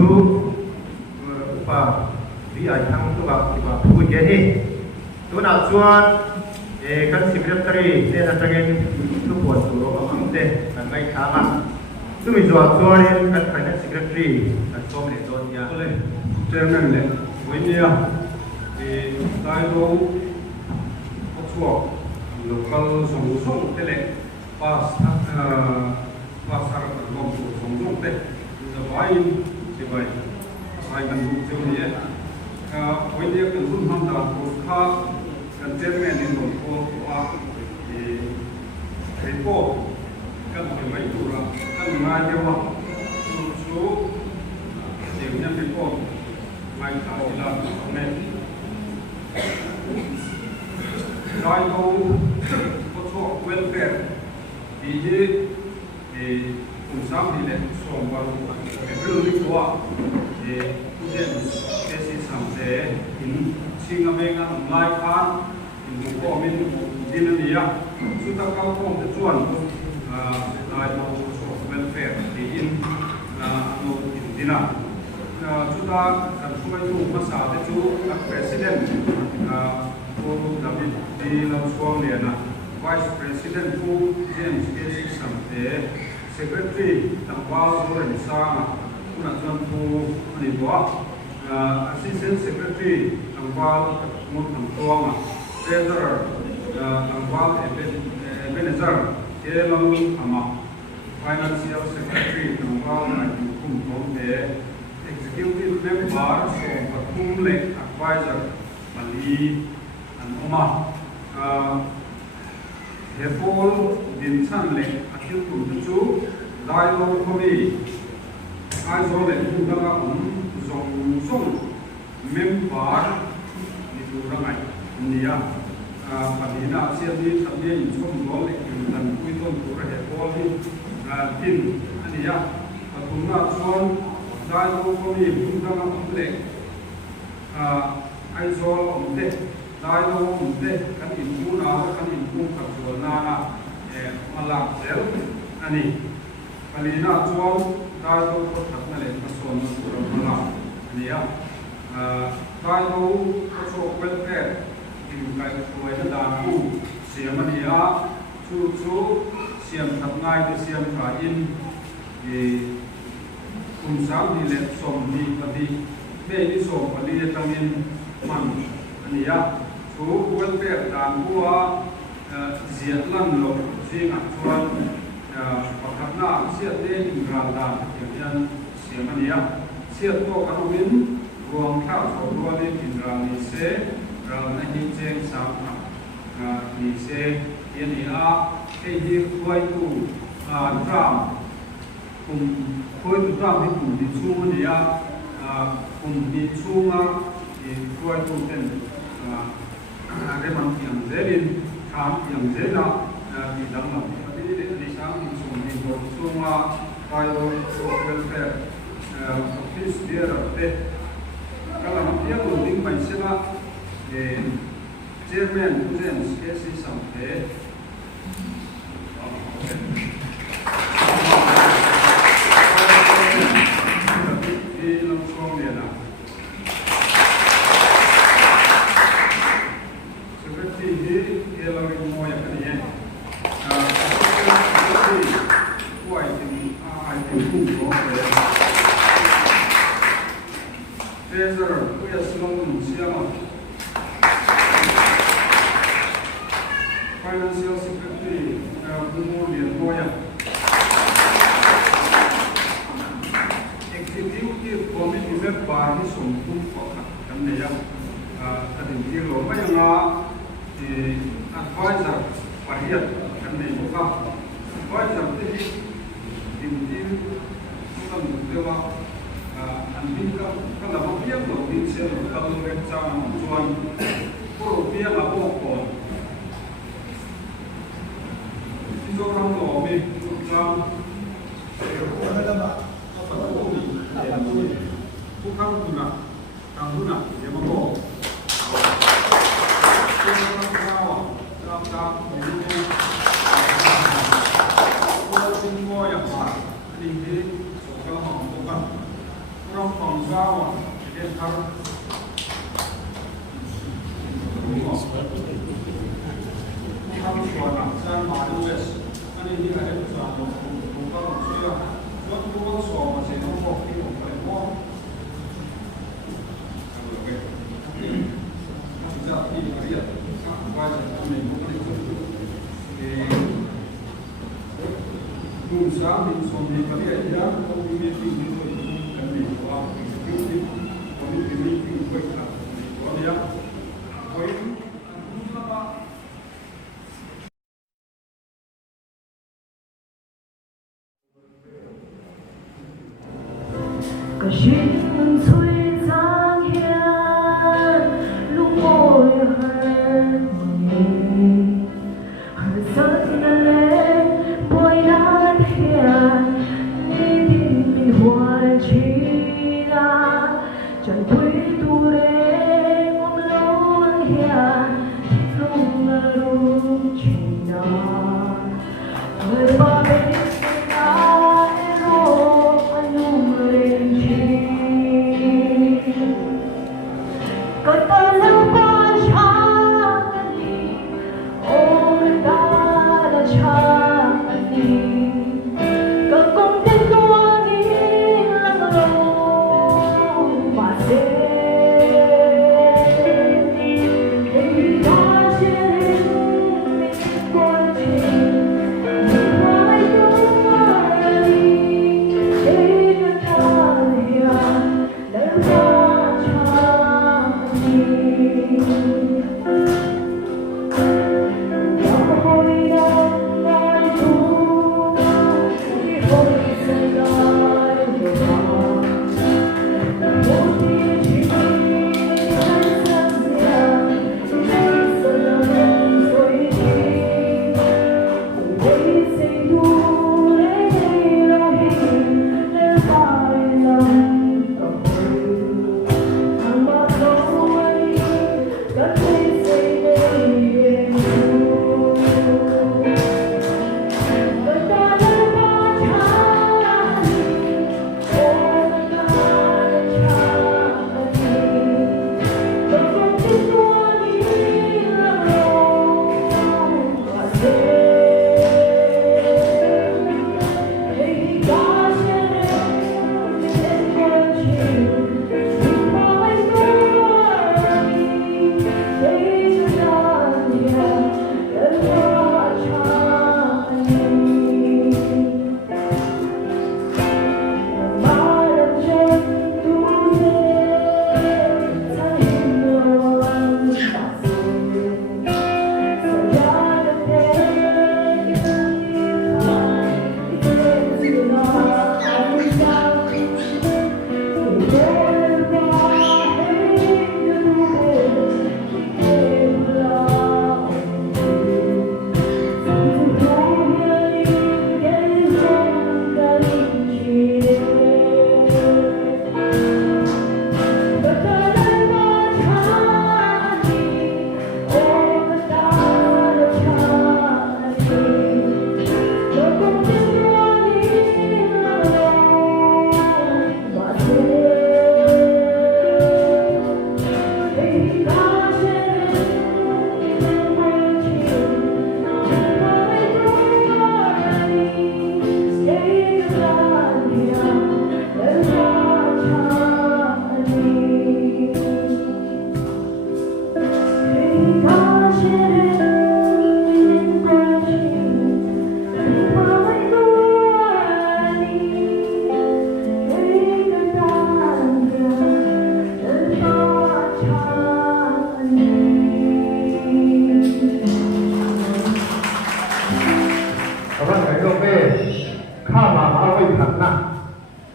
ดูป่าวิอาทั้งตัวป่าพูดยังนี่ตัวนักส่วนกันสิบเดือนตรีเนี่ยจะเงินทุกคนตัวเราอังเดกันไม่ทำอ่ะซึ่งมีส่วนนี้กันเป็นสิบเดือนตรีกันส้มเนี่ยตัวยาเลยเจอกันเลยวันนี้ได้รู้ข้อสอบลูกเขาส่งเท่าไหร่pasar mampu sombong teh sebaik kan bukti ni ya dia kan pun hamda kurka kan chairman ni ko report kan mai pura kan ngai dewa su dia report mai ta ila ne dai ko so welfare di unsam di le sombong belum tua kemudian sesi sampai in Singapura mulai kan in bukomin dinamia sudah kau kom tujuan lai mau welfare di in anu dina sudah kan semua itu masa itu presiden David di langsung dia nak Vice President Fu James Casey sampai Secretary Tambal Loren Sama Kuna Jampu Manipua Assistant Secretary Tambal Mutam Tuanga Treasurer Tambal Manager Kelang Ama Financial Secretary Tambal Najukum Tombe Executive Member Kumlek Advisor Mali and Oma Hepol din sanle akil tu dailo komi aizole daga zong member itu rangai nia padina siadi sabia insom gol dan kuiton pura hepol ni tin ania atunga son dailo komi daga umle aizol umle dailo umle kan impuna kan impun kapsulana malak sel ani palina chuan dailo ko thakna le pason pura mala ani ya dailo ko so welfare in kai khoi na dan ku siamani ya chu siam thapngai te siam tha in sam ni le som ni pati be ni som pali tamin man ani ya chu welfare dan ku ziat lan lo sing actual pakatna siat te ingrada yang siamania siat to kanumin ruang kha ruang indrani se rana hi cheng sam ni se yania ke hi khoi tu dram khoi tu dram ni kum di chumania kum di chunga khoi tu ten reman yang zelin tham yang zela di dalam di sang di sumber semua kalau welfare office dia ada kalau dia loading masalah chairman James Casey sampai di langsung dia nak Treasurer, kuya Simon Siama. Financial Secretary, Bumulian Boya. Executive Committee member ni Songpun Poka. Kami yang tadi kilo banyak advisor pahiyat kami buka advisor tim bukan dewa anjing kalau mau dia mau bisa kalau mereka cuan kalau dia nggak pokok itu orang tua mi cuan bukan guna dia mau semua yang ini soal bukan orang Gawa, again, how suara dan manusia, ini ada suara bukan manusia, suatu bukan suara masih nombor itu paling mau. Bisa dilihat, baca kami bukan itu. Nusa di Somali kali aja, community itu kami buat executive, community itu kita, kalau dia, poin, apa? cái duyên thôi giang hiền lúc môi hờn mình hờn rất lên môi nát hiền đi tìm mình hoài chi là chẳng quý tu đê ngom lâu hiền lúc là lúc chỉ nào người ba bên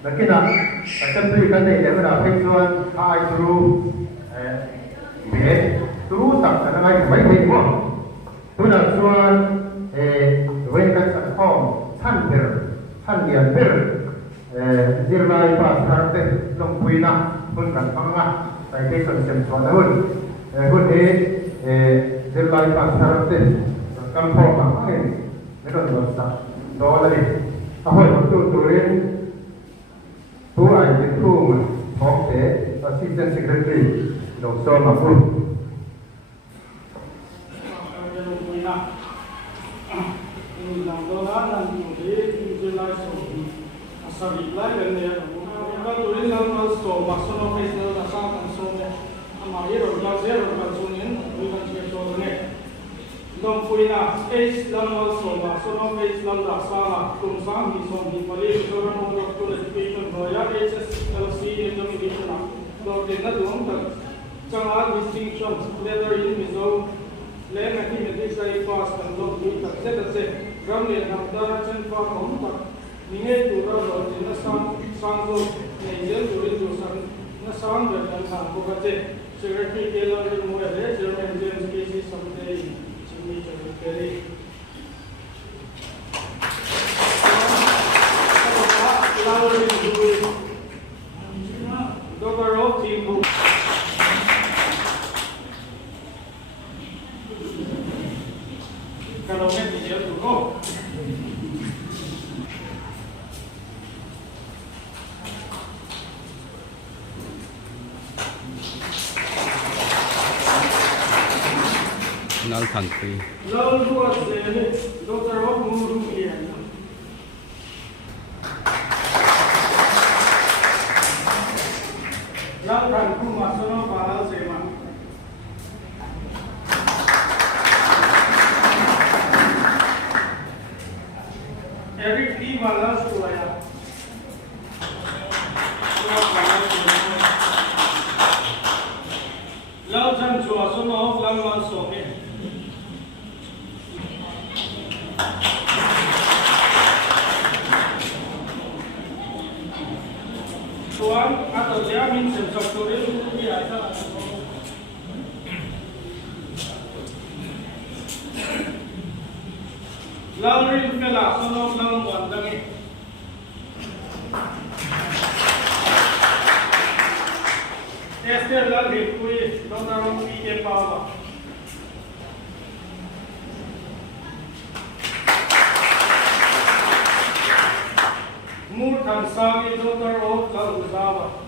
Lakina assembly kan nei lehna phaichuan ai turu be turu tak kana ngai mai thei mo tuna chuan wen kan san khom than lian ber zirlai pa tharte long puina hun kan panga sai ke son sem chona hun he zirlai pa tharte kan khom ma ngai ne don sa do la ni a hoi tu turin tu ai cái thu mà phóng Assistant Secretary Dr. Mahfud. Dong Puina, Space Lanwal Soma, Sono Face Lambda Sama, Kumsam, Hison, Hipali, Soran Motor School Education, Royal HSLC, Indonesia, Lord Dinadum, Chang'al Distinction, Leather in Mizo, Len Activities I Pass, and Lord Vita, Zetaze, Ramley, Namdara, Chenfa, Homta, Ninge to Rado, Dinasan, Sango, Nazel to Rindusan, Nasan, and Sankovate, Secretary Taylor, Muere, German James Casey, someday. Doctor team kalau med dia tu oh Nal country. lalu buat ini dokter mengurus dia. Lalu kan ku masuk no balal sema. Eric di balal sulaya. Lalu kan jua sono lalu soke. Tuan atau jamin sensor itu biasa. Lalu pela sono lalu wandangi. Este lalu kui dorang pije pawa. Murtan sagi doktor of lalu zawa.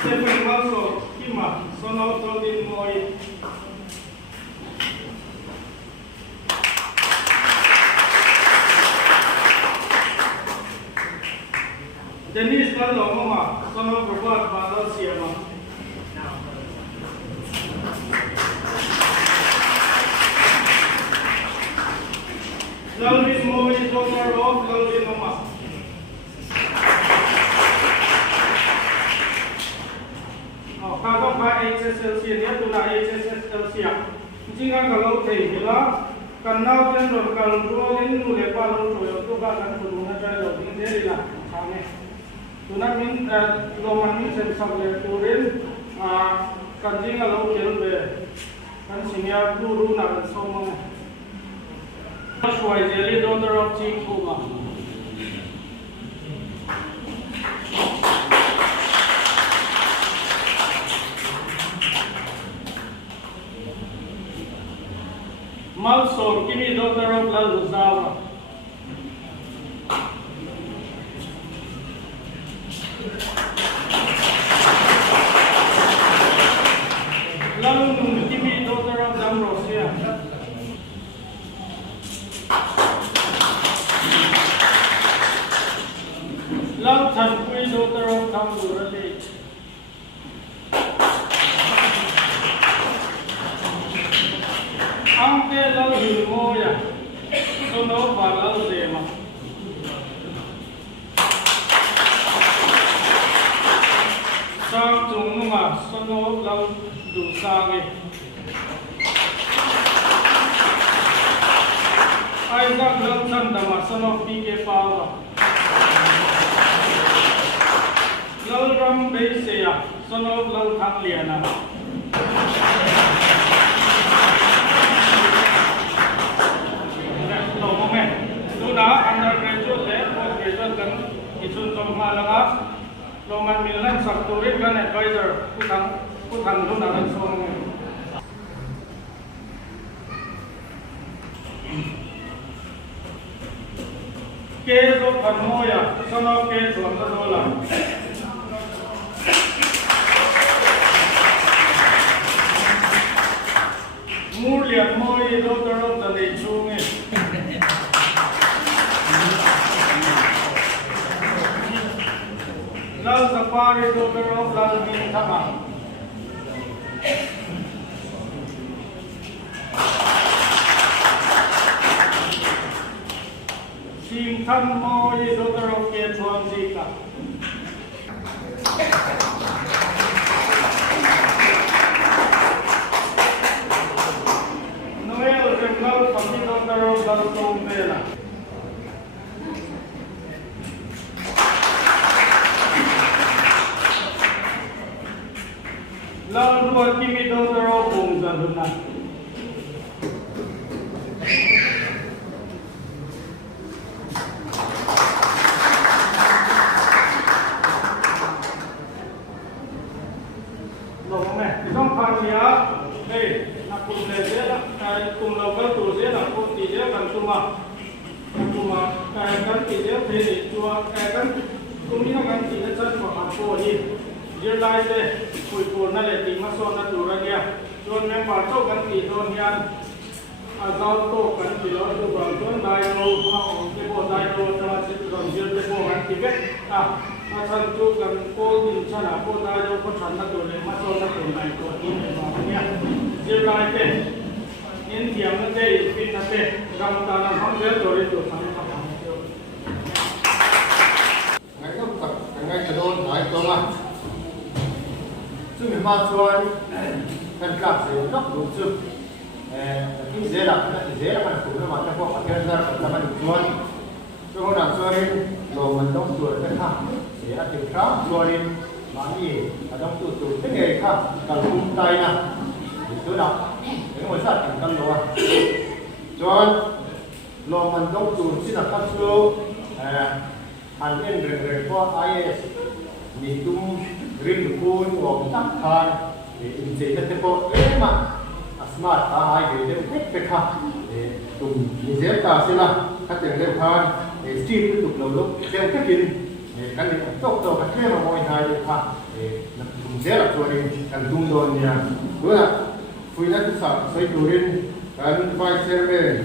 Sepen masuk kima sono todin moi. Jenis lalu mama sono berbuat balal siapa. Lalu mau doktor of lalu mama. Kalau pak HSLC ni tu nak HSLC ya. Jika kalau terhilang, karena kan kalau dua ini mulai palu tu kan turun ada lebih dari lah. Kami tu nak min loman min sensor le turun kan jika kalau terhilang kan sehingga guru nak semua. Suai jadi doktor of chief kuma. Malsor kimi doktor of lalu zawa. Lalu kimi doktor of Damrosia. Lalu tanpui doktor of Tamburali. Angke lalu hilmo ya, sono balal sema. Sang jungma sono lalu dusage. Isaac lalu sandama sono pike pawa. Lalu ram beise ya, sono lalu thang liana. Undergraduate le postgraduate kan isun somma langa loman milan sakturit kan advisor kutang tu nalan song. Ke do Panoya, son of Ke Swandadola. Murlia Moy, daughter of the Lechungi. Lal Safari, daughter of Lal Mintama. Sim Tan Moy, daughter of Ke Chuan Zika. Noel Remlal, family daughter of Lal Tombela. Lal Dua Kimi, daughter of Bungzaluna. Cùng lâu các tổ chức là công ty chế cần chung mà các tỷ chế thế để chùa các công ty các tỷ chế chân của hàng phố đi giờ lại thế cuối cùng là để tìm mà son là chủ ra kia chọn member cho các tỷ thôi nha giao tổ các tỷ đó cho bằng chọn đại lô cái bộ đại lô cho là sẽ còn giờ cái bộ các tỷ biết mà thân chú cần cô nhìn cho là cô đại lô có sẵn là chủ để mà son là chủ này của đi mà nha giờ lại thế in tiang na dei pin na te ram ta na ham de to ri to sang ta ham te ngày lúc tập ngày cái đôn nói tôi mà chứ mình mà chuan cần làm gì nó đủ chưa cái dễ là mình cũng là mà trong cuộc cái ra là mình chuan tôi muốn làm chuan rồi mình đông tuổi cái khác để là tiền khác chuan mà gì ở trong tuổi cái nghề khác cả vùng tay nè tôi đọc những người sát thành tâm rồi cho lo mình đông tuổi xin là các số anh em rèn qua IS mình tung rin cuốn hoặc tắc than để in chế cho tempo mà smart ta hay để dem thích cái khác để tung như thế ta sẽ là các tiền dem than để stream tiếp tục lâu lúc dem cách in để cái này tốt cho các thế mà mọi người được khác để tung thế là cho nên cần tung đồn nha đúng không phui là cái sao xây đồ rin cái vai xe về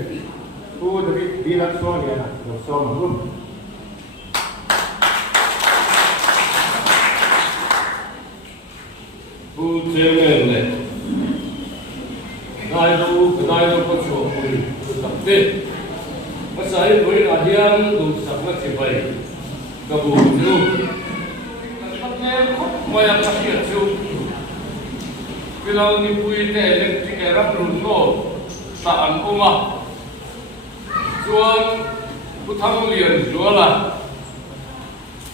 khu đi làm sao nhỉ làm sao mà luôn bu chairman ne dai do ko chu pui tapte masai loi na hian du sakna chi bai ka bu ju moya ka hi chu pilau ni pui te electric era run no ta an uma chuan bu thang lian zuala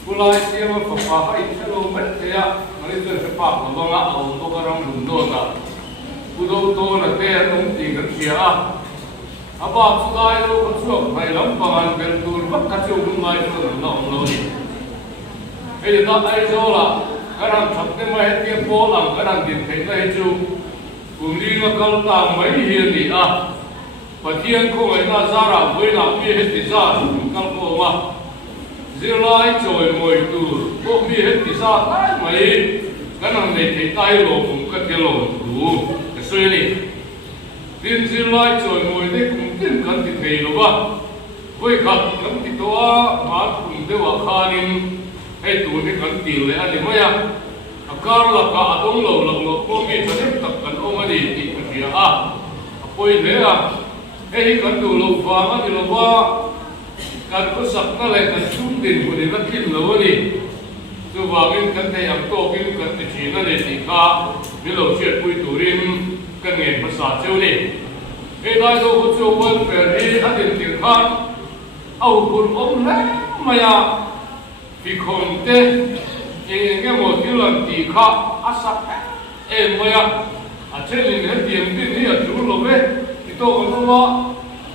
Pulai siapa papa itu lo mereka mereka sepak lomba auto orang lundo ta, udo to na te nung tinggal siapa, apa sudah itu kacau, mai lampangan bentur, bak kacau bungai itu nong lori. Jadi tak ada jola, kadang sabtu mai tiap polang, kadang di tengah itu, kumli ngakal tang mai hian ni patian ko mai na zara, boleh nak pergi di zara, ngakal ko mah. Zilai joy moi tu, ko mi het bisa tai mai, kanang nei thei tai lo kum ka ke lo tu, ke soi ni. Tin zilai joy moi de kum tin kan ti thei lo ba. Koi khat kan ti to a ma kum de wa khanin, hei tu ni kan ti le ani maya. Akar la ka adong lo ko mi thane tak kan ong ani ti ti Koi le hei kan tu lo fa ma ti lo ba. Kan ko sakna le kan sum din ko ni lakin lo ni so wangin kan thei am to kin kan ti china le ti kha mi lo chet pui turin kan nge pasa cheu ni e dai do ko chu wal per e adin ti khan au kun om le maya fi khon te e nge mo ti lan ti kha asa e maya a chelin he tiam tin ni a chu lo ve ti to ko lo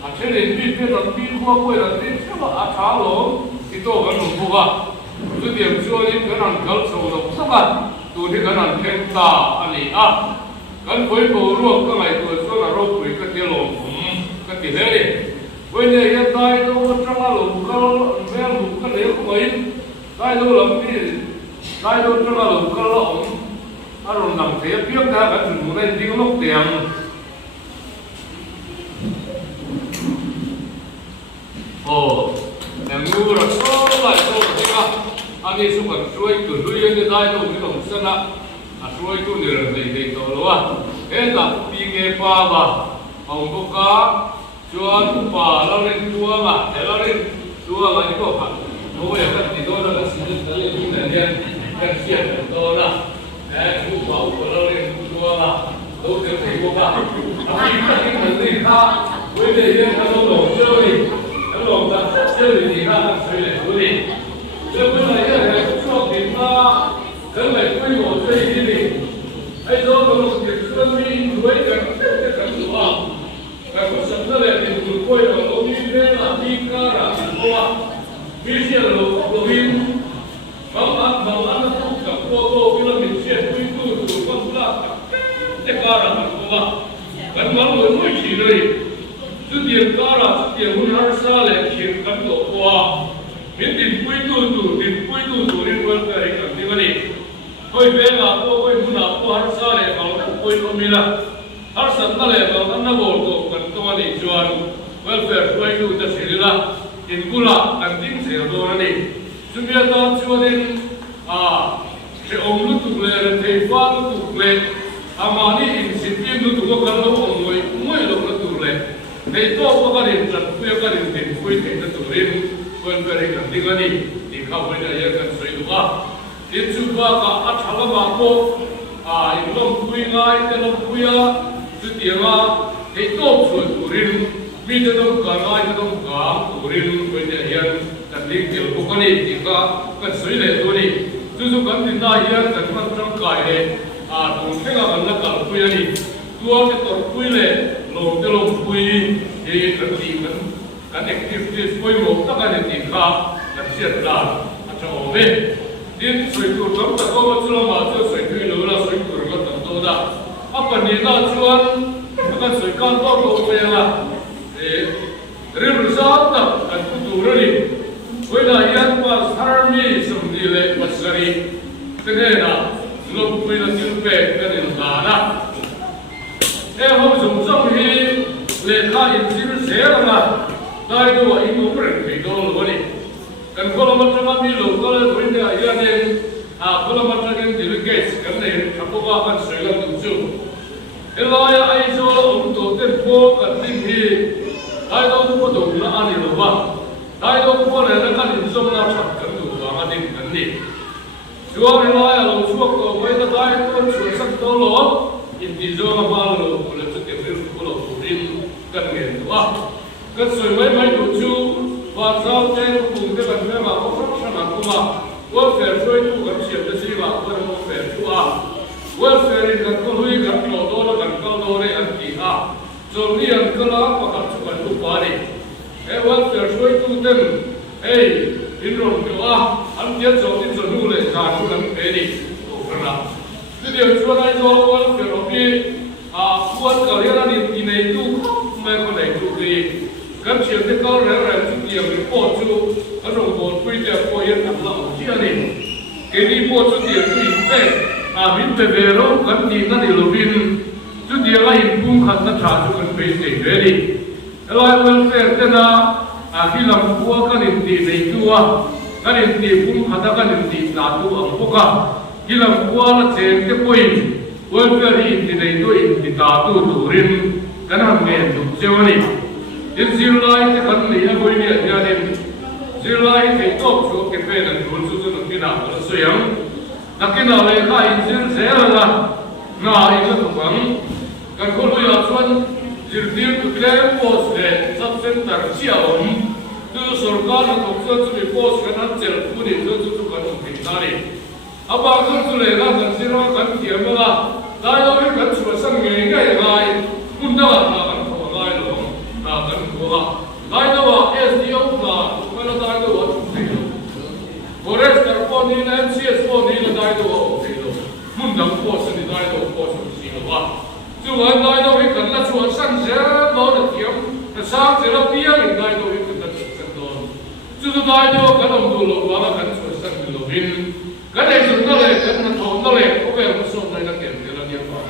a chelin bi pe ran bi ko ko ran ti a thả lỗ thì tôi vẫn không phục à, cái điểm xưa những cái nàng cỡ sầu độc sắc à, tôi thì cái nàng khen ta anh ấy cái với bầu ruộng cái này tôi số là rau quỷ cái tiêu lồng cái tiền đấy đi, với này hiện tại tôi trong là lục cao ven lục cái lễ của mình tại tôi làm gì tại tôi trong là lục cao lỏng ở đồng nằm phía trước ra cái trường này tiếng lúc tiền em ngu rồi số lại số rồi các anh ấy xuống gần suối từ núi lên tới đây tôi cái đồng sân á suối tôi này là gì tôi luôn à thế là đi nghe qua mà hồng có cá chúa bà lao lên chúa mà để lao lên chúa mà những cái phần tôi là cái gì tôi là cái gì tôi là những cái này cái chuyện của tôi là để chúa bảo của lao lên chúa mà tôi sẽ thấy có cả khi cái gì khác với đây là nó đổ chơi nó đổ ra chơi thì khác chơi để tôi đi chơi cái này là cho tiền ta cái này quy mô chơi gì đi ai đó nó một cái sân đi với cái gì đó cái cuộc sống nó là cái cuộc quay đầu nó đi thế là đi cả là qua ví dụ là in bằng ăn nó cũng gặp cô cái là mình sẽ quy tụ từ con là cái cả là qua cái món người nuôi chỉ rồi chứ tiền cả là tiền muốn ăn xa lại tiền cái đồ qua mình tiền quy tụ từ đi qua cái cái này thôi về là cô muốn ăn ăn xa lại bằng cô không biết là har san na le ba na bol ko kan to ani chuan welfare tuai tu ta serila in kula kan tin se do na ni chumia ta chuanin se om lu tu le re thei fa lu tu le amani in sitin lu tu ko kan lo om moi lo lu tu le nei to ko ka rin tat pu ka rin tin pui thei ta tu rin welfare kan ding ani ti kha oi na ya kan soi du ba tin chu ba ka a thala ma ko in lom pui ngai te lom puya tu tiếng cái tốt chuẩn của riêng vì cho nó cả ai cho nó cả của riêng với nhà hiện đặt lên kiểu của con này thì cái suy lệ tôi đi chú chú cần tin ta hiện cần quan trọng cái này cũng thế là cần là cả quý này tua cái tổ quý lệ lồng cái lồng quý thì cần gì cần activity quý một tất cả những gì khác cần siết ra cho về đến suy tu lắm ta có một số mà cho suy tu nữa là suy tu rất là tốt đó apa ni na chuan kan soi kan to to ko ya re result ta kan tu ro ni koi la yan pa sarmi som ni le pasari tene na lo koi la tin pe kan ni la na ho zum zum hi le kha in sir se la dai do wa in ko re thei do lo ni kan ko ma tra mi lo ko le thoi ne ya ne ko la ma tra gen delegates kan ne thapo ba kan soi la tu chu elaya ai zo om to ten po kan tin hi dai do ko do na ani lo ba dai do ko le na kan in som na chat kan du wa ma din kan ni chuan elaya lo chuak ko mai na dai ko chu sak to lo in ti zo ma ba lo ko le chu te ri ko lo rin kan nge wa kan soi mai du chu wa zao te ku te kan me ma ko fra ma ku ma wa fer soi tu kan sia te si wa ko mo fer chu a welfare in kan ko hui kan lo do la kan kal do re an ti ha so ni an kala pa kan chu kan lu pa ni welfare soi tu ten in ron ko an dia so tin so nu le ka nu kan pe ni to kana ti dia chu na zo welfare ro ki kuat ka re na ni ti nei tu mai ko nei tu ki kan chi te ka re re chu ti ang po chu an ro bo pui te po yen an la chi ani ke ni po chu ti tu in pe min pe vero kan ni na ni lovin chu dia la in pum khat na tha chu kan pe te veri elai welfare te na hi lam bua kan in ti nei tua kan in ti pum khat kan in ti la tu ang poka hi lam bua la chen te poi welfare in ti nei tu in ti ta tu turin kan ham nge tu chewani in zilai te kan ni a boi ni a ya nin zilai te top chu ke pe na dul chu chu ki na la soyang nakina le kha in zil zela na in la bang kan ko lu ya chuan zirdir tu claim post le sub center chia om tu sarkar na to chu chu post kan chel pu ni chu chu kan ti na ni aba kan chu le na kan zira kan tiam la dai lo kan chu sang nge nge ngai mun da na kan ko ngai lo na kan ko la dai lo wa SDO na ko la dai lo wa chu ti forest ko ni na CS ko ni la dai lo wa ti lo mun da ko sa ni dai lo ko sa si lo wa chu an dai lo kan la chu san je lo na tiam na sáng sẽ là tiếng in đại đồ in cái sân đồn chú đại đồ cái ông đồ lộ và cái sân sân đồ in cái này chúng ta lại cái nó thốn nó lại có vẻ một số này là kiểm tra là nhiều quá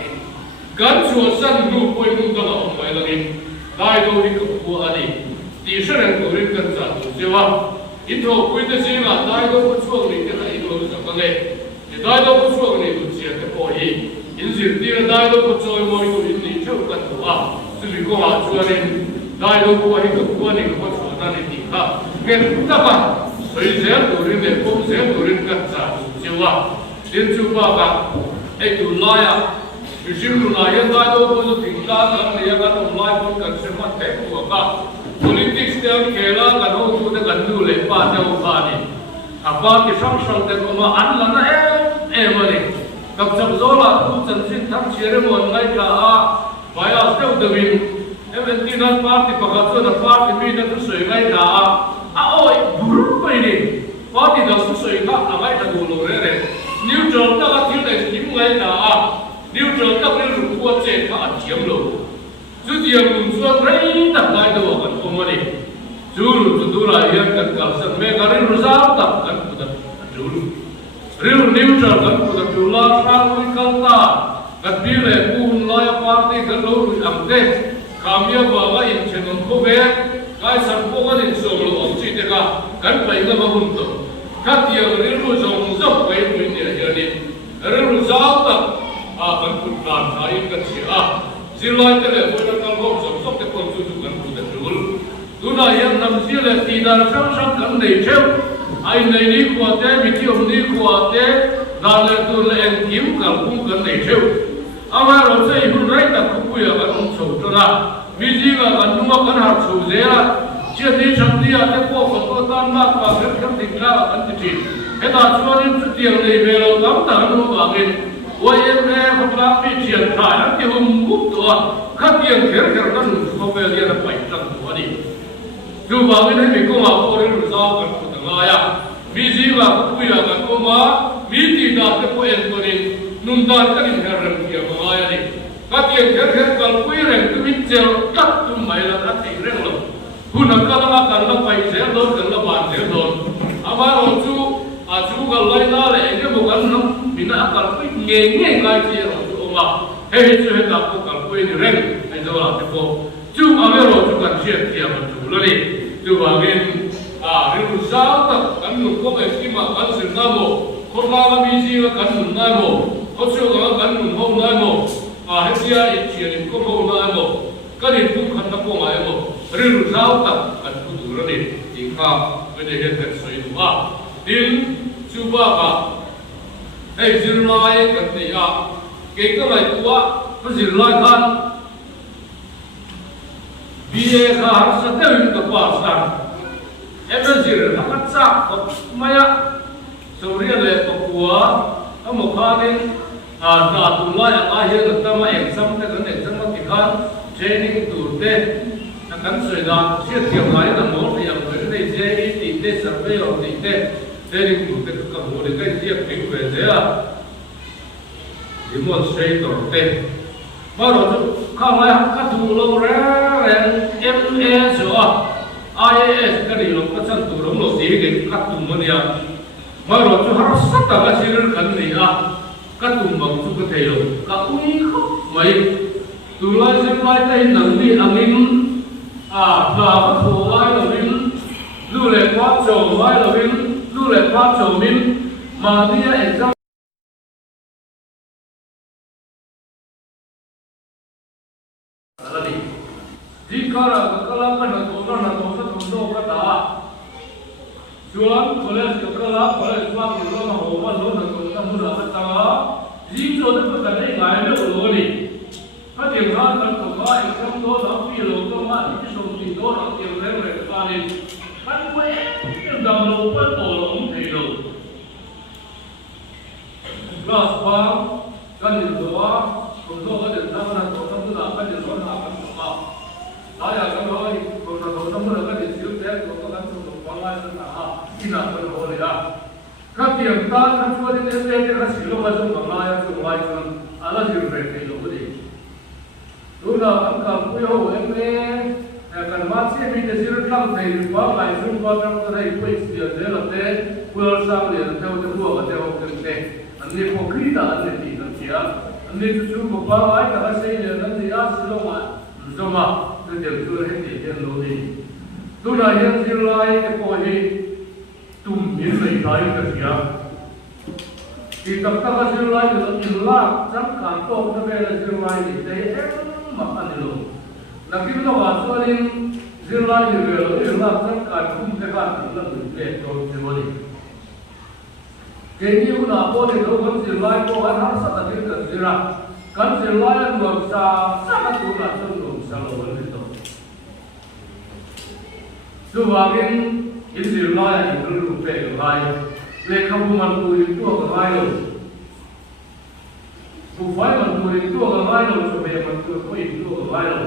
cái sân lũ bồi lũ đó là ông phải là in đại đồ in cái của anh thì sẽ là đồ in cái sân đồ chứ mà in thầu quy định gì là đại đồ cái chuông này cái in đồ sân cái này thì đại đồ cái chuông này đồ chuyện cái bồi in gì thì là đại đồ cái chuông mồi đồ in đi trước cái đồซึ่งมีก็ว่าชวนนี่ได้รู้ว่าให้กับคนนี่ก็ชวนนั่นนี่ค่ะเงินตั้งแต่สวยเสียตัวเรื่องผมเสียตัวเรื่องกันจ้าชัวร์เรื่องชัวร์ก็ไอ้ตัวลายวิชิมตัวลายได้รู้ว่าจะถึงการกันเนี่ยกันตัวลายคนกันเสมาเทตัวก็ politics เรื่องเคล้ากันโอ้ตัวเด็กกันดูเลยป้าเจ้าข้านี่อาป้าที่ช่างแต่ก็มาอันละนะมานี่กับจับโซล่าผู้จัดสินทั้งเชื่อเรื่องไงจ้าBayar setiap dewin, eventinan parti pakatun dan parti bina tu sesuai dah. Oi, buruk ini. Parti dah sesuai dah, agai dah dulu rere. Neutral dah kat dia dah dimulai dah. Neutral dah dia rupa cek kat diam lo. Jadi yang muncul rei tak lagi tu akan komedi. Juru lah yang kan kalsan, mereka rusau tak kan putar juru. Real neutral kan putar jula selalu kalta. Kat bila pun laya parti kan lalu amde kami bawa in channel ko be kai sampo kan in solo opsi teka kan painga mahunto kat yang rilu zong zong pai punya jadi rilu zong tak kan putar kain kan sia zilai tele pun kan kau zong zong te pun tu kan putar dul tuna yang nam zile tidak sang kan nei cheu ai nei ni kuate mitiom ni kuate dale tu le en kim kal pun kan nei cheu Awal rasa ibu rai tak kupu ya kan unsur tu lah. Biji kan cuma kan harus suzera. Jadi sampai ada kau tan mak pakai kan tinggal kan kecil. Kita cuma ni setiap ni belo tam tak nu bagin. Wajib ni kita pijian kaya nanti humbuk tu ah. Kat yang kira kan kau beli dia dapat ikan tu ni. Tu bagin ni kau mak orang rusau kan kutengah ya. Biji kupu ya kan kau mak. Biji dah tu entonin. Nundan kan ini heran dia mengaya ni. Kat yang kira kalau kuireng tu bincang kat tu mainlah kat tireng lo. Guna kalau makan lepai selon kalau bandel don. Amar oju kalau lain lale ini bukan nak bina akal kui ngenge ngaji oju oma. Hei tu hendak aku kalau kui ni reng itu lah tepo. Tu amar oju kan siap dia betul lagi. Tu bagian rusau tak kan nukok estima kan sirnamo. Korma kami sih kan nunamo. Kau cuba kan nunghong namo. Hesia ichian ko mo namo. Kan itu kan tak ko ngai mo. Riru zau tak kan kudu rani. Ika bede kan soi dua. Din cuba ka. Zirlai kan dia. Keka lai tua. Zirlai kan. Biye ka harus setewin ke pasar. Zir hakat sak maya. Suriya le Papua. Kamu kanin. Natullah yang akhir pertama exam kan exam kan training tu deh akan sudah siap lain namun yang berdiri jadi tidak survey atau tidak training tu deh kemudian kan siap minggu saja demonstrator deh baru tu kalau yang kedua orang MA soal IAS kan di lokasi turun lo sih kan kemudian baru tu harus setengah sirul kan dia các vùng bóng chụp cái thầy các uy khóc mấy từ lai xem lai tay nắng đi ăn in và các hồ lai là mình lưu lệ quá trầu lai là mình lưu lệ quá trầu mình mà đi exam là đi đi coi là các lớp cái nó tổ cái đó Jualan boleh sekolah boleh semua kita mahu mahu nak kita muda kita jika itu bukan ini ngai le ulur ni kalau yang kan kalau exam tu tapi lo tu mah itu something tu orang yang rela paling kan gue yang dah lupa tolong dia kelas bang kan itu doa untuk ada zaman kita muda kan dia zona akan apa saya kalau kita muda kan dia siap dia kita kan Pangkat sana, ina berboleh lah. Tapi yang tak tercuali ini adalah silo macam Malaya tu macam ala jiru mereka itu boleh. Tuna angkat puyo ini kan ma chi mi de zir tlang thei pa lai zum pa tram ta dai quiz dia de la te world sang le te te ru ga te ho ken te an ni ko kri da an ni ta chia an ni chu ko pa ai ta sei le nan ni a si lo ma zo ma te de chu he ti te lo ni tu na yan zir lai ke ko hi tum min lai dai ta chia thì tập các cái dương lai được in lạc chắc khán tốt cho về là dương lai thì thấy em mặc ăn được là khi nó vào cho nên dương lai thì về là in lạc chắc khán không thể khán là được để cho dương lai cái nhiều là có thể đâu có dương lai có ăn hết tất cả những cái ra cái dương lai là được sa các thứ là trong được sa lâu hơn được dù vào cái dương lai là những cái về cái lai le kabuman turi tua ka mailo tu fai man turi tua ka mailo so be man tu ko in tua ka mailo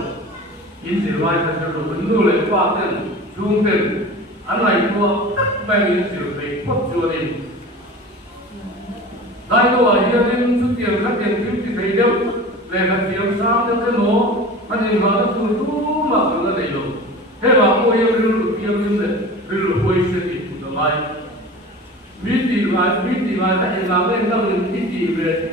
in zir vai ka ro nu le pa ten chung ten an lai tua tak ba in zir be pot chu ni dai lo a hian in chu tiam ka ten kim ti thei deu le ka tiam sa te no an in ma tu tu ma ka la dei lo he ba ko ye ru tiam ni le ru ko i se ti tu mai miti mai ta in làm lên đâu được miti về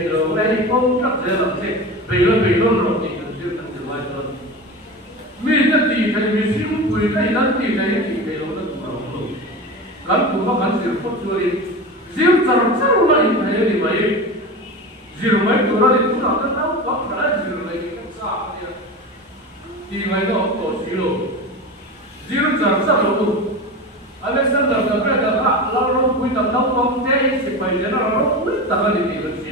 thì rồi đây không chắc sẽ làm thế về nó rồi thì cần chưa cần phải rồi mi ta thì thầy mi xin quỳ thầy đang thì thầy nó rồi gắn cũng có gắn sự phốt rồi riêng chẳng sao lại thầy thì vậy riêng mấy tụi nó thì cũng làm rất đau quá cái riêng này cái sao thì mày nó tổ xí rồi riêng chẳng sao đâu Alexander the Great lao quy tập thấu công tế sự bày ra nó quyết tập cái gì được gì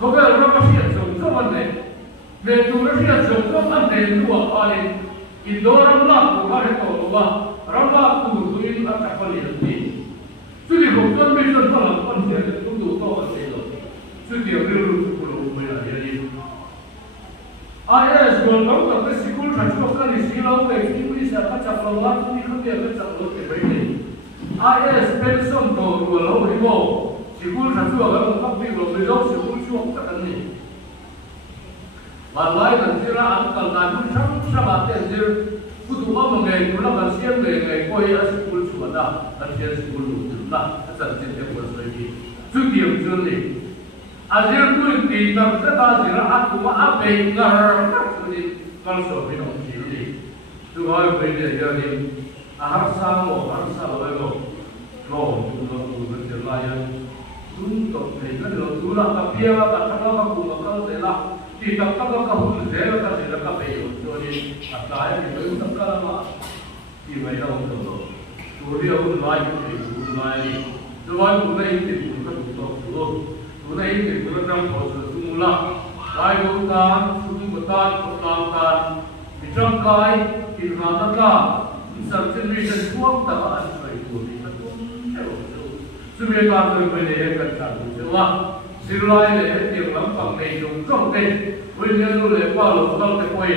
có cái nó có hiện dùng cho vấn đề về tu nó hiện dùng cho vấn đề của ai Indo ramla của các tổ ba ramla tu tu in ở các phần liền đi suy đi một con bây giờ nó là con gì tu tu to ở đây rồi suy đi ở đây rồi tu tu mới là gì đi IS còn có một cái school thành phố cái gì xí lâu về khi đi sẽ phát triển lâu lắm thì không thể phát triển được cái vấn đề IS pension tổ của lâu đi bộ school thành phố cái một các vị rồi bây giờ school xuống các cái này và lại là chỉ là ăn cần làm cũng sáng sáng là tiền gì cũng tụ một ngày cũng là cần xem ngày coi ở school xuống đó ở trên school luôn đó ở trên cái quân sự gì trước điểm chưa này Azir pun di dalam azir aku apa yang nak jadi kalau minum jadi tu hari benda jadi ahar samo lego lo berjalan untuk mereka tu lah tapi apa kalau aku makal telah di dalam aku zero tak zero kape jadi apa yang itu tak kalau di mana untuk tu dia pun lain tu lain itu untuk Tunai ini bukan proses semula. Layu kan, sumber betan, pertangkan, dicangkai, diratakan, instruction mission suam tak ada itu. Semua kan berbeda kerja. Semua silai le yang lampang mejung jongte, wenyan lu le palu kalau tekoi,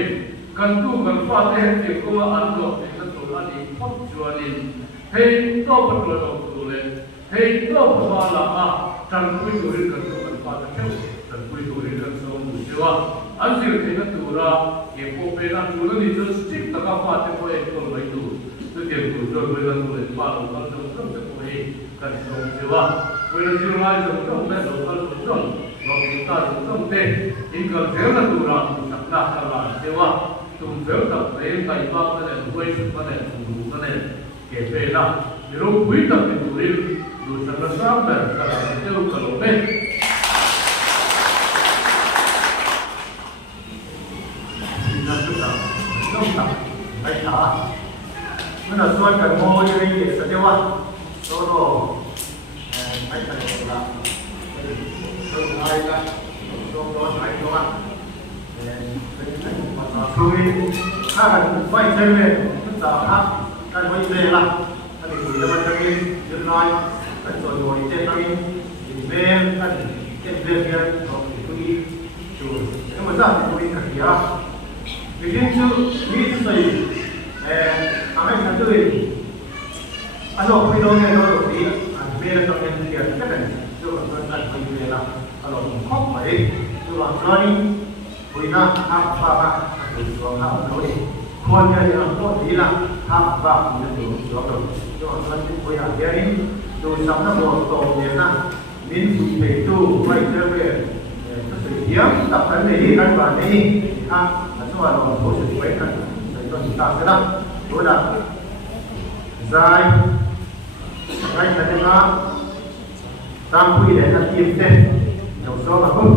kantu kan fate yang kuma ando yang tulani pop jualin. Hei to betul le, hei to pemala Trần quý tuổi cần cho mình qua cái chỗ trần quý tuổi cần cho mình chưa anh chỉ thấy cái tuổi ra cái bộ bên anh tuổi nó đi chơi stick tất cả qua cái bộ ekor mấy tuổi cái tiền tuổi rồi bây giờ tuổi qua rồi còn trong trong cái bộ ấy cần cho mình chưa bây giờ chưa ai trong trong cái đầu cần trong rồi chúng ta trong đây chỉ cần thiếu là tuổi ra cũng sắp đạt cả là chưa tụm thiếu tập đến tay ba cái này quay cái này đủ cái này kể về là nếu quý tập thì tuổi dù thật là sao để tiêu cầu bên không tập phải thả nó là xuân cần mua như đây để sao à đồ phải cần là không ai cả không có phải không ạ tôiถ้าไม่ใช่เลยทุกสาวครับการไม่ใช่ละอันนี้คือมันจะมีเยอะน้อยอันส่วนโดยเช่นนี้เมลอันเช่นเรื่องนี้ของตัวนี้จูแล้วมันจะเป็นตัวนี้ขัดแย้งbegin to meet the kami sendiri kalau videonya kalau di email atau yang dia kan itu akan menjadi kalau kok baik itu langsung ini punya apa itu apa คนเนี่ยโคตรดีละทำบ้ามันอยู่ยอมรับยอมรับที่คุยหาเดี๋ยวนี้ดูสำนักบอลโตเนี่ยนะมิ้นสุดเด็ดตู้ไม่เจอเลยก็สุดเยี่ยมแต่ปัญหาที่กันวันนี้ครับมันช่วยเราผู้สุดไว้กันในตอนต่างกันนะดูนะใจใจกันนะตามคุยเลยนะทีมเต้นเดี๋ยวซ้อมมาปุ๊บ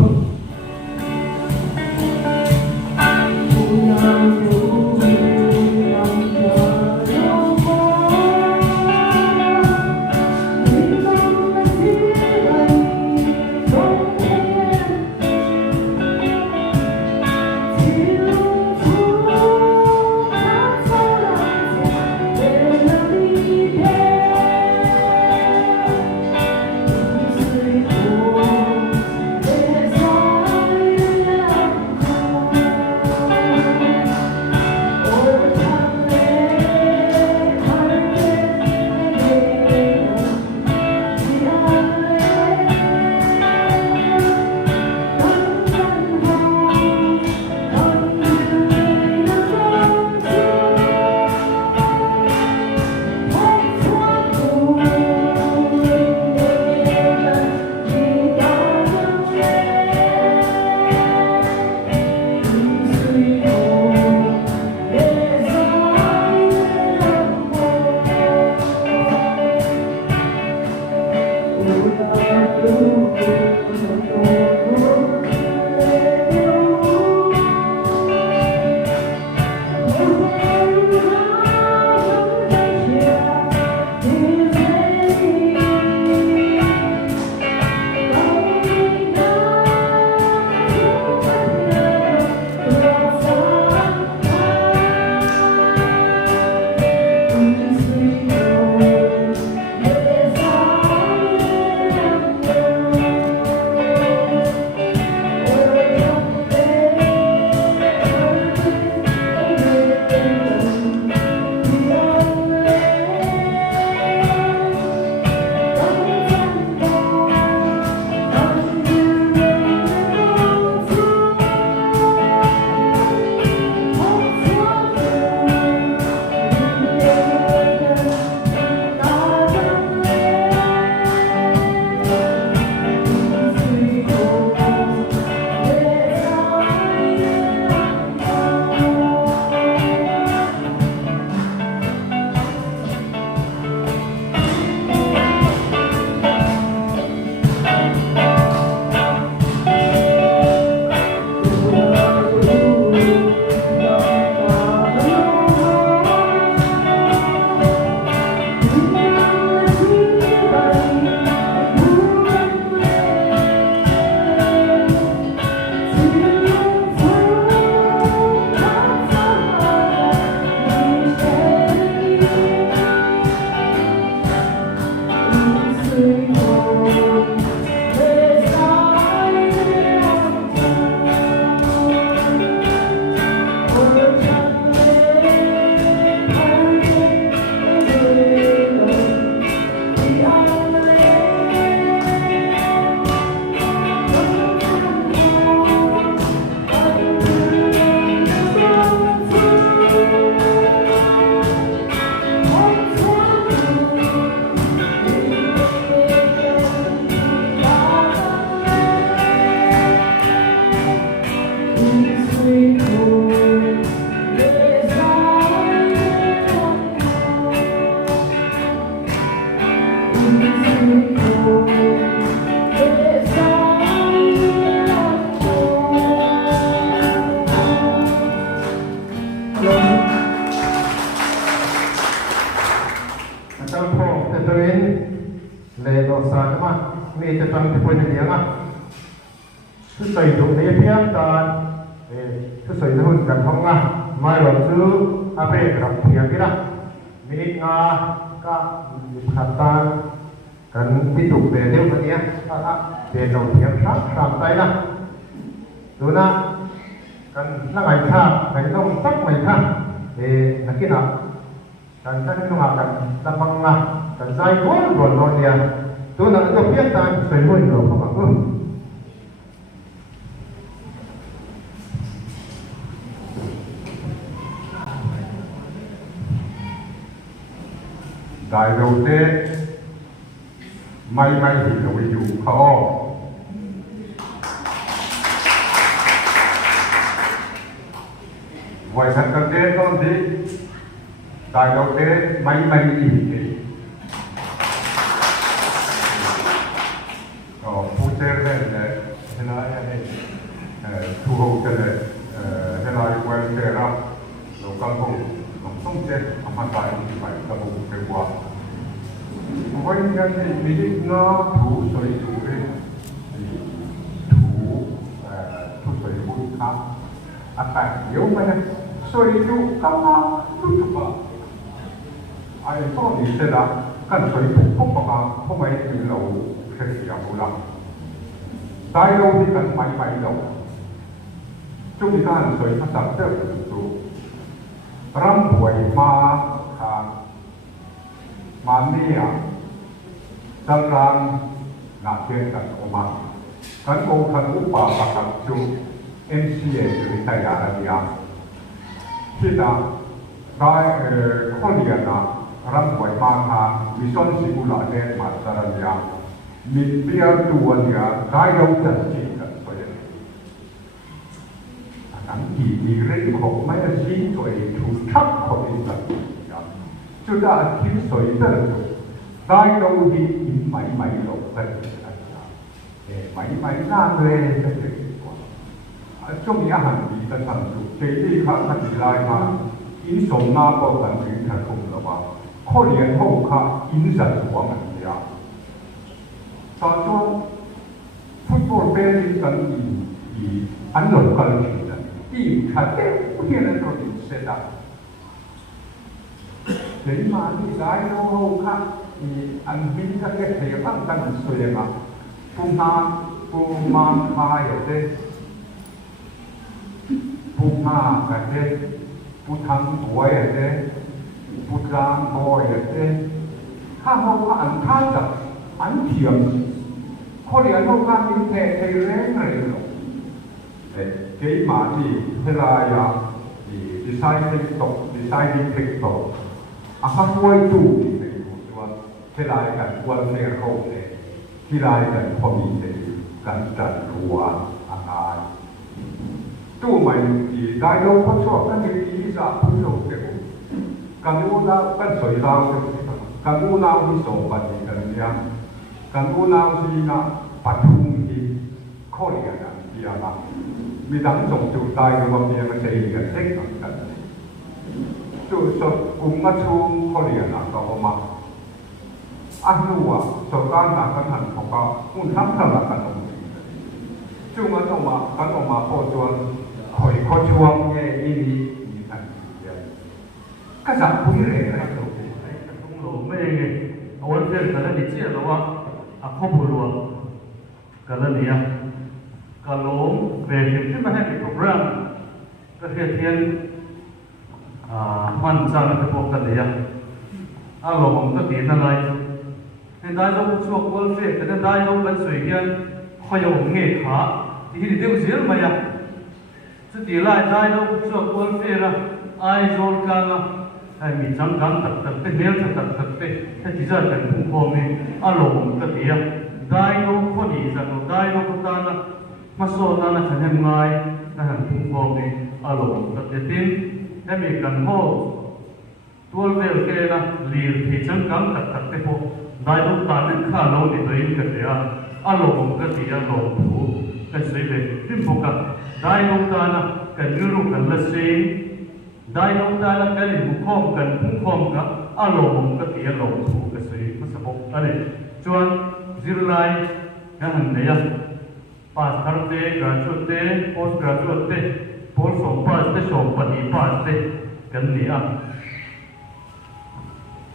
มีจะต้องเป็นอย่างนี้ทุกสิ่งทุกอย่างเพียงแต่ทุกสิ่งทุกอย่างกันทั้งนั้นไม่หลงซื้ออะไรกับเพียงนี้นะมินิงาก็ขัดตากันที่ถูกเดี๋ยววันนี้ถ้าเดี๋ยวเราเพียงชักสามใจนะดูนะกันนั่งไอ้ข้าไอ้น้องตักไอ้ข้านักกินอ่ะกันท่านนุ่งอ่ะกันตะบังอ่ะกันใจร้อนร้อนร้อนเนี่ยตัวนั้นตัวเพี้ยนตาใส่หุ่นเราเข้ามา đại đầu tế may thì là ví dụ khó vậy thật cần tế con thì đại đầu tế may gì thì phụ trợ lên thế này thu hút cho này thế này quen thế nào rồi con cũng không chết mà phải tập trung cái quá với cái gì nó thủ sợi thủ đi thủ sợi bút khác phải nếu mà sợi thủ không mà thủ mà ai có gì thế là cần sợi thủ không mà không phải từ lâu cái gì cũng làm đại lâu thì cần máy lâu chúng ta sợi phát sản xuất thủ ram buổi mà nia tăng rằng là chuyện cần của mình cần ô cần úp bảo và cần chú MCA từ Tây Á Rabia khi đó cái khó liền là ram buổi mà vision simula đen mà Sarabia mình bây giờ tuần nhà cái đâu cần chỉ cần phải anh chỉ riêng không mấy là chỉ tuổi thủ thấp của mình là chúng ta khi soi tới đại đâu thì máy lộ cái máy ra về cái trong nhà hàng thì ta thành tựu cái gì khác thành lại mà in sông na bao thành những thành công là ba khó liền hậu khác in sản của mình ya ta cho football bên cần gì anh lột cần gì đó đi khát cái hiện nay rồi sẽ đạt đến mà đi đại đâu khác thì anh biết các cái thể tăng tăng số lượng mà Puma khai ở đây Puma ở đây Putang boy ở đây Putang boy ở đâyข้าเขาก็อันท่าจับอันเทียมเขาเรียนเขาการมีแท้แรงอะไรหรอกเกี่ยมาที่เวลาอย่างดีไซน์เทคโนดีไซน์เทคโนอาคาไว้ดูที่เป็นตัวเวลาการวันเรียนเขาเนี่ยที่รายการพอมีเนี่ยการจัดรัวอาการตู้ใหม่ที่ได้เราเขาชอบกันที่จะพูดเราเด็กการรู้เรากันสวยเราการรู้เราที่สมบัติกันเนี่ยการรู้เราที่น่ะปัจจุบันที่ข้อเรียนนะที่อะไรมีทั้งส่งจุดได้กับวันนี้มันจะเรียนเทคนิคกันจุดสุดกลุ่มมาชูข้อเรียนนะต่อมาอันนู้อ่ะสการนักการหันของเขาคุณทำขนาดกันตรงนี้จุดมันออกมากันออกมาพอจวนหอยข้อช่วงเงี้ยนี่มีอันเดียวก็จะพูดเรื่องอะไรตรงนี้ตรงโลไม่เอาวันเพื่อนกันแล้วดิเจียแล้วว่าอ่ะข้อมูลรวมกันแล้วเนี่ยกันลงเวทีที่มาให้เป็นโปรแกรมก็เทียนมันจังเป็นพวกกันเนี่ยอารมณ์ก็ดีนั่นเลยในได้เราช่วงวันเฟสแต่ได้เราเป็นสวยเงี้ยคอยเอาเงี้ยขาที่เดียวเสียมาอย่างสุดที่ไล่ได้เราช่วงวันเฟสอะไอโซลกันอะไอมีจังกันตัดเป็นเลี้ยงตัดเป็นถ้าที่จะเป็นผู้คนนี่อารมณ์ก็ดีได้เราคนดีจังได้เราคนตานะมาโซนนะฉันยังไงนะฮะผู้คนนี่อารมณ์ก็ดีให้มีกันโฮตัวเวลเกนะลีดที่จังกันตัดเป็นพวกได้ลูกตาเล็กข้าเราในตัวเองก็เสียอารมณ์ก็เสียอารมณ์ผู้ก็เสียเลยที่พวกกันได้ลูกตานะกันยูรุกันละสิได้ลูกตานะกันบุคคลกันผู้คมกับอารมณ์ก็เสียอารมณ์ผู้ก็เสียมันสมบูรณ์อะไรจวนซิลไลยังหันเนี่ยปาสคาร์เต้กราจูเต้โพสกราจูเต้โพสส่งปาสเต้ส่งปฏิปาสเต้กันเนี่ย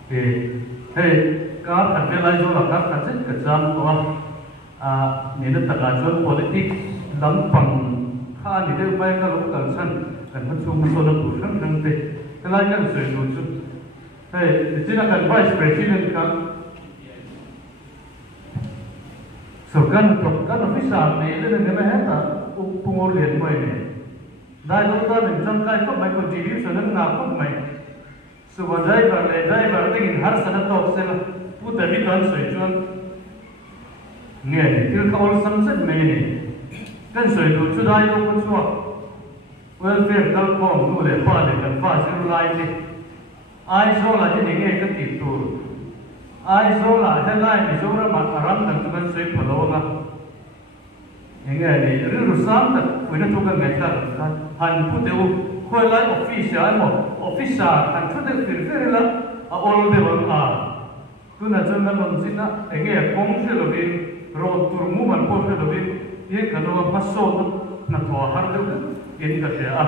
เฮ้การทำเวลาอยู่หลักการตัดสินกระจายตัวนี่นั่นตลาดชน politics ลำพังข้านี่ได้ไม่ก็รู้กันสั้นกันทั้งช่วงมันโซนตุชันนั่นเองแต่ละอย่างสวยดูสุดเฮ้ที่นั่นกัน vice president กันส่วนกันออฟฟิศนี่เรื่องนี้ไม่เห็นนะปุ่งเรียนไม่เนี่ยได้รู้ตอนหนึ่งจำได้ก็ไม่คนจีดีส่วนนั้นนาก็ไม่ suba driver tingin har sana tok sela puta bitan soi chuan nge til ka ol sam sat mai ni kan soi du chu dai lo ko chuwa welfare kal ko nu le pa le kan fa zir lai ni ai zo la ni nge ka ti tur ai zo la he lai mi zo ra ma aram kan tu kan soi phalo na nge ni ru sam ta ko na tu kan ngai ta han pu te u khoi lai office ai mo office kan chu de fir la a ol de bang a tu na chen na bang zina nge kong se lo bi ro tur mu man ko se lo bi ye kan no pa so na to har de in ka se a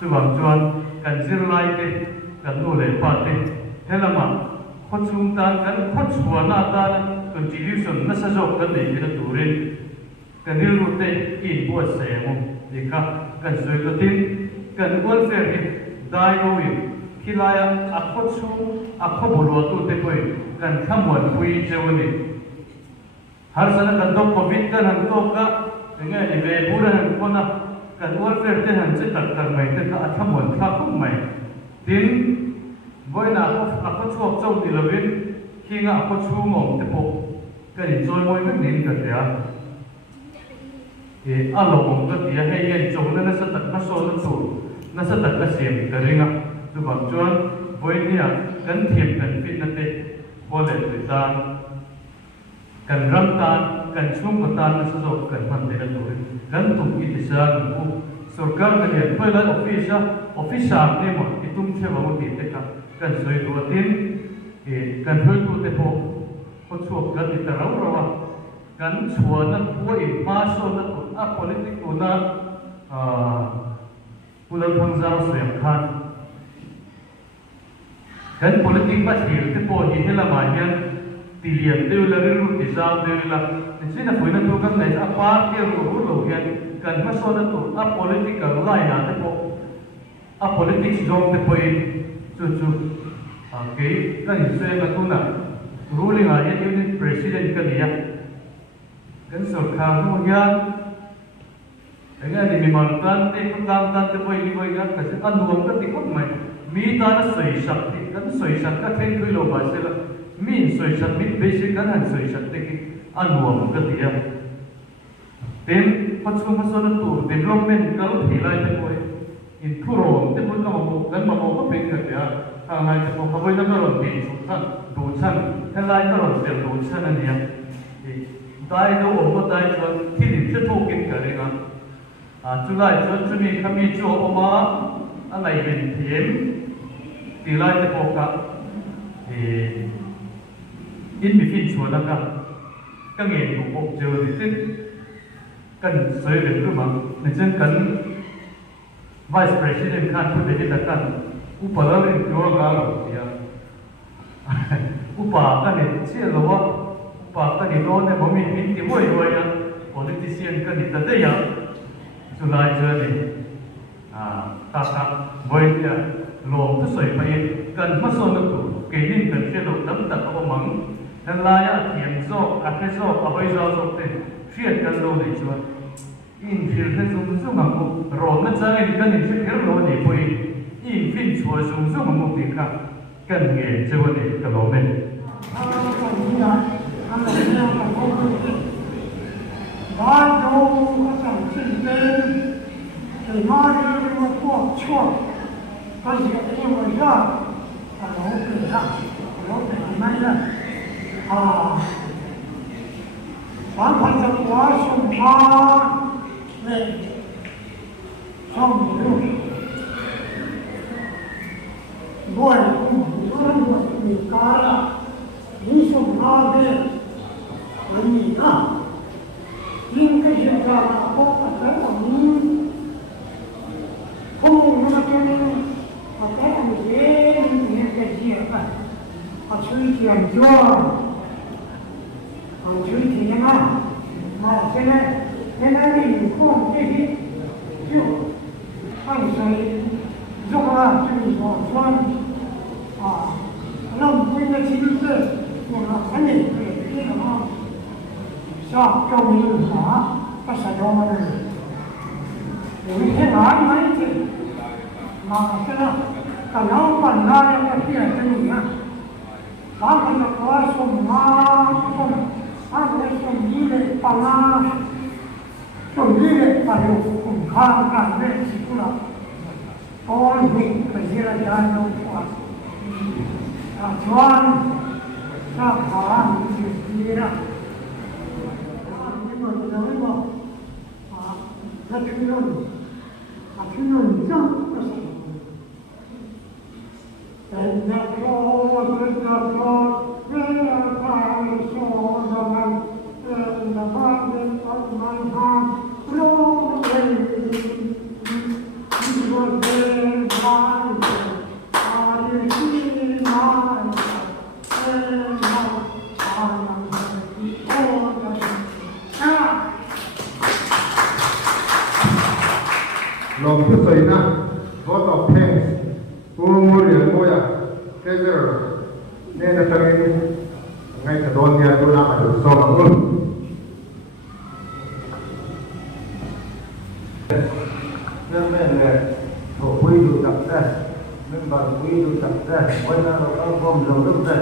chu bang chuan kan zir lai te kan nu le pa te helama kho chung tan kan kho chua na ta contribution na sa jok kan nei ka turin kan dil ru te in bo se mo ni ka kan soi ko tin kan welfare ni dai no wi khilaya a kho chu a kho bolo tu te koi kan khamwan pui chewani har sana kan dok covid kan han to ka nge ni ve pura han ko na kan welfare te han che tak tak mai te ka a khamwan kha khum mai tin boina a kho chu chau ti lovin kinga a kho chu ngom te po kan ni joy moi mek nin ka te a e along ka ti he yen chong na sa tak ka so na chu na sa tak ka siam ka ringa tu bang chuan boinia kan thiam kan fit na te hole ti tan kan ram tan kan chung ka tan na sa zo kan man te na tu kan tu ki ti sa ku sarkar ka ne phoi la office ni mo ti tum che ba mo ti te ka kan soi tu tin e kan phoi tu te po ko chu ka ti ta raw rawa kan chua na ko e ma so na a politics na pulang phangzar soyam khan kan politik ba thil te po hi hela ma hian tiliam te la ru ti sa te la ni na phoina tu kan nei a par ke ru lo hian kan ma so na tu a political line a te po a politics zone te po in chu ke kan se na tu na ruling a unit president kan ya kan sarkar no hian ni man tan te ko tan te poi ni poi ga ka se anuam ka ti kot mai mi ta na soi sak ti kan soi sak ka then thui lo ba se la mi soi sak mi basic kan han soi sak te ki anuam ka ti ya ten pachu ma so na tu development kal thilai te poi in thuro te poi ka mo kan ma mo ko pe ka ya ha ngai te ko ka poi na ka ro ti chu san du chan helai ka ro te du chan ani ya dai do o dai chuan thi ni che thok kin ka ri nga July chuan chumi khami chu oma a lai ben thiam ti lai te ko ka in mi fin chuan ka nge du ko je ni tin kan soi ben ru ma ni chen kan vice president khan thu de ta kan upala rin ko ga lo ya upa ka ni che lo wa upa ka ni lo ne mo mi tin ti hoi hoi ya politician ka ni ta de ya July journey ta voi ya lom tu soi pai kan ma so na tu ke nin kan che lo dam ta ko mang dan la ya thiam zo a ke zo a hoi zo zo te fiat kan lo nei chuan in fil te zum zum ma ko ro na chang in kan in che her lo nei poi in fin chua zum zum ma ti ka kan nge che wo nei ka lo me Ba đâu có sản sinh tên để mà đi một cuộc chuột có diện như vậy ra và nó kể ra nó kể ngay là bản thân là quá sung ma về xong rồi gọi cũng rất là nhiều cái là những sung ma về với mình nhưng cái chuyện là có cái là mình không nó cho nên mà cái là mình dễ mình cái gì cả họ suy tiền cho họ suy tiền mà cái này mình không cái gì chứ anh say giúp là chúng mình còn xoan lòng quên cái gì chứ nhưng mà cái này cái là không sao trong như hả cái sản phẩm này thế nói mấy thì mà cái đó แต่น้องปั่นได้ก็เที่ยงจะหนีนะข้ามมันจะคอยส่งมาส่งข้ามเลยส่งยี่เลยปังอาส่งยี่เลยไปอยู่กลุ่มข้ามกันเลยสิกุละตอนนี้ไปเจรจาโน้ตว่าชวนชาขานอยู่ที่นั่นนี่มันจะไม่บอกถ้าขึ้นนู่นจ้าก็สิแต่จะโทษจะโทษเรื่องการโซ่มันเป็นบ้านเป็นต้นไม้หอมรู้เลยที่ว่าเป็นบ้านอะไรที่มาเป็นบ้านอะไรที่โอ้จะลองที่สุดนะ vote of thanks ผู้เรียนผู้ยากเจ้าเนี่ยจะเป็นไงจะโดนเนี่ยดูนะมาดูสอบกันเรื่องแม่เลยถูกคุยดูจับได้เรื่องบางคุยดูจับได้วันนั้นเราต้องก้มลงรูปได้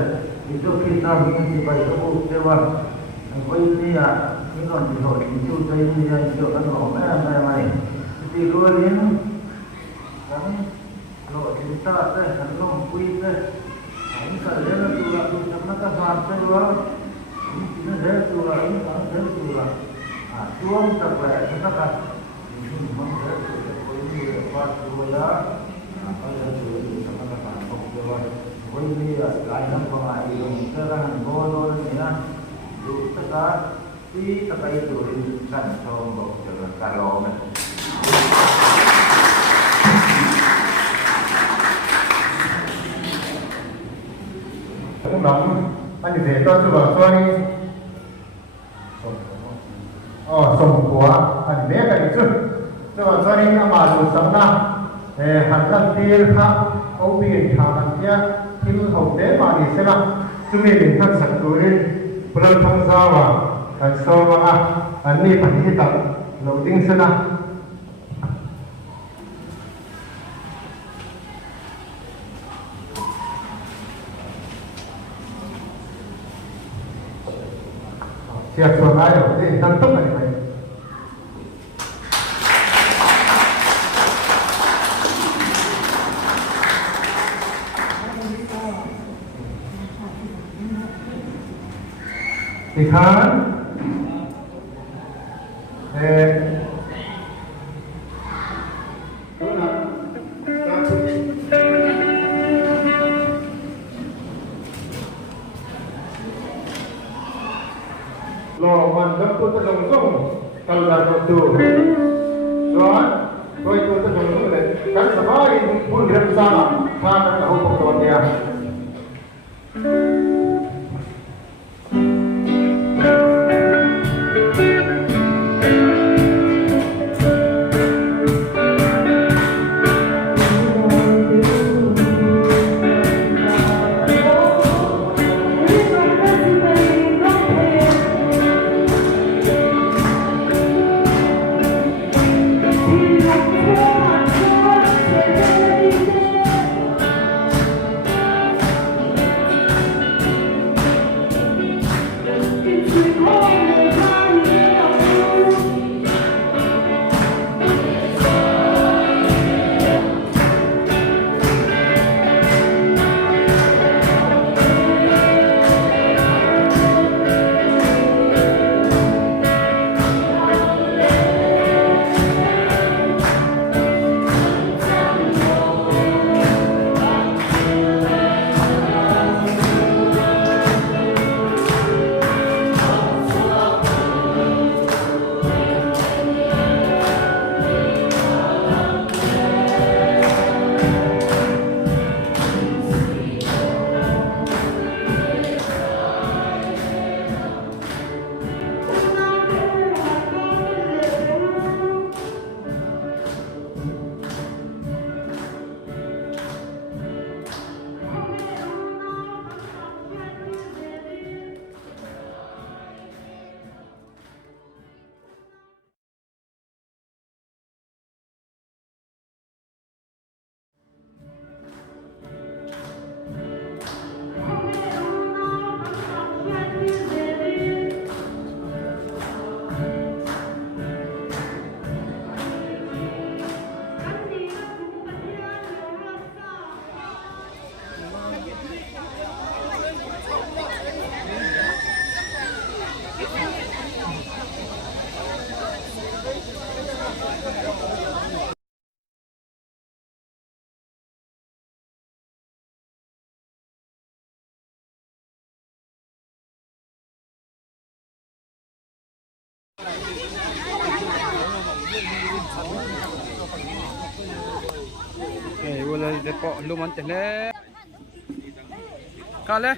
ที่ทุกที่ทำยังที่ไปทุกเจ้าว่าคุยนี่อ่ะนี่ก่อนที่ถอดที่ชูใจนี่ยังเจอกันหรอกแม่ไหมที่รู้เรื่องkan lo cerita teh kan kuih teh ini kalau dia tu sama kan sampai luar ini dia tu ini kan dia tu tuang tak boleh kita kan ini memang dia ini pas dua apa yang tu sama kan sampai luar ini lain apa lagi kita kan bodoh ni kan tu kita kita itu kan sombong kalau cũng nóng anh để tôi sẽ bảo tôi sông của anh bé cái chứ tôi bảo tôi đi mà được sống na hẳn là tiền khác ông biển thảo hẳn kia thêm hậu tế mà đi xem nào chúng mình đến thân sản xuất đi bây thông gia và anh sau mà anh đi phải đi tập đầu tiên xem nào siap suara ayo, ini tentu kan ini. Ikan, lo man dam tu ta long song kal da tu soan koi tu ta long song le kan sabai pun gram sana tha ka ho ko dia Okay, wala dito po lumante le. Kale.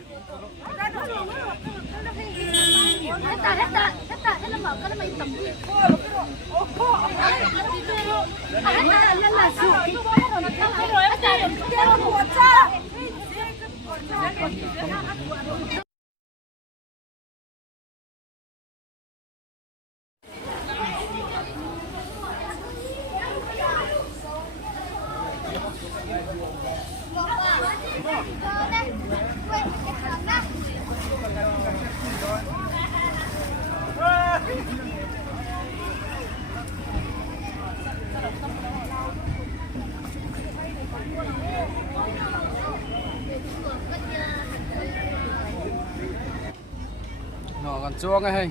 Nó còn chua ngay hay.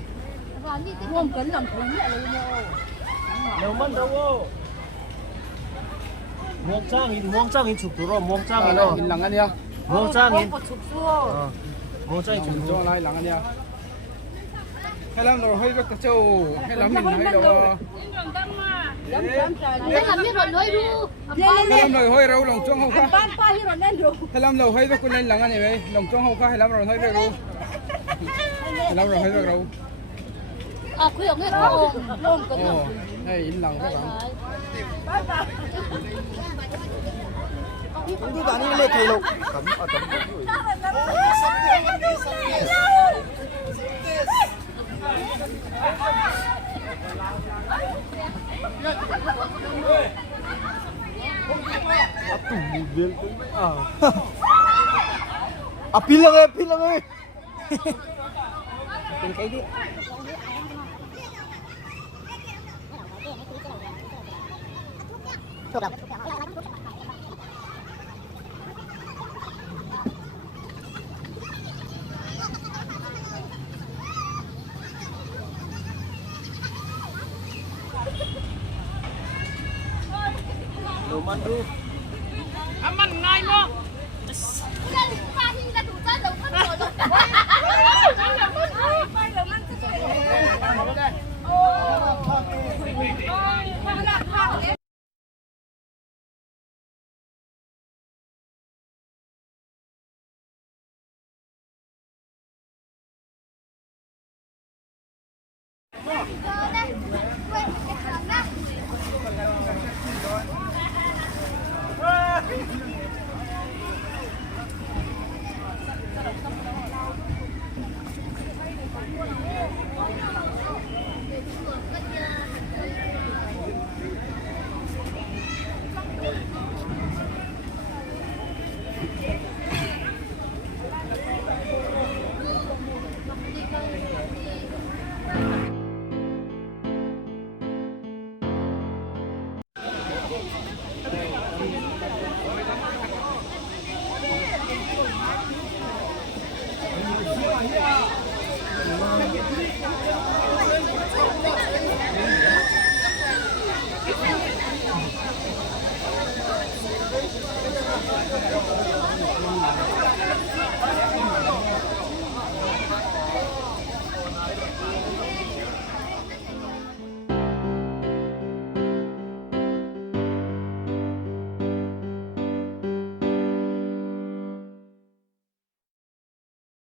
Nếu mất đâu ô muông trang in chụp rồi muông trang in Ano, in lang niya. muông trang in muông trang in chụp Chua lại lang niya. Hay làm rồi hơi rất châu, hay làm mình hay đồ. Hay làm rồi hơi rau lòng chuông không ka. Hay làm rồi hơi rất cuốn lên lang anh này, lòng chuông không ka, hay làm rồi hơi rau. Hay làm rồi hơi rau. Ồ, đây in lang các bạn. đi bạn đi lên thầy lục pin lang eh pin kayo di Mandu. Aman ngay mo.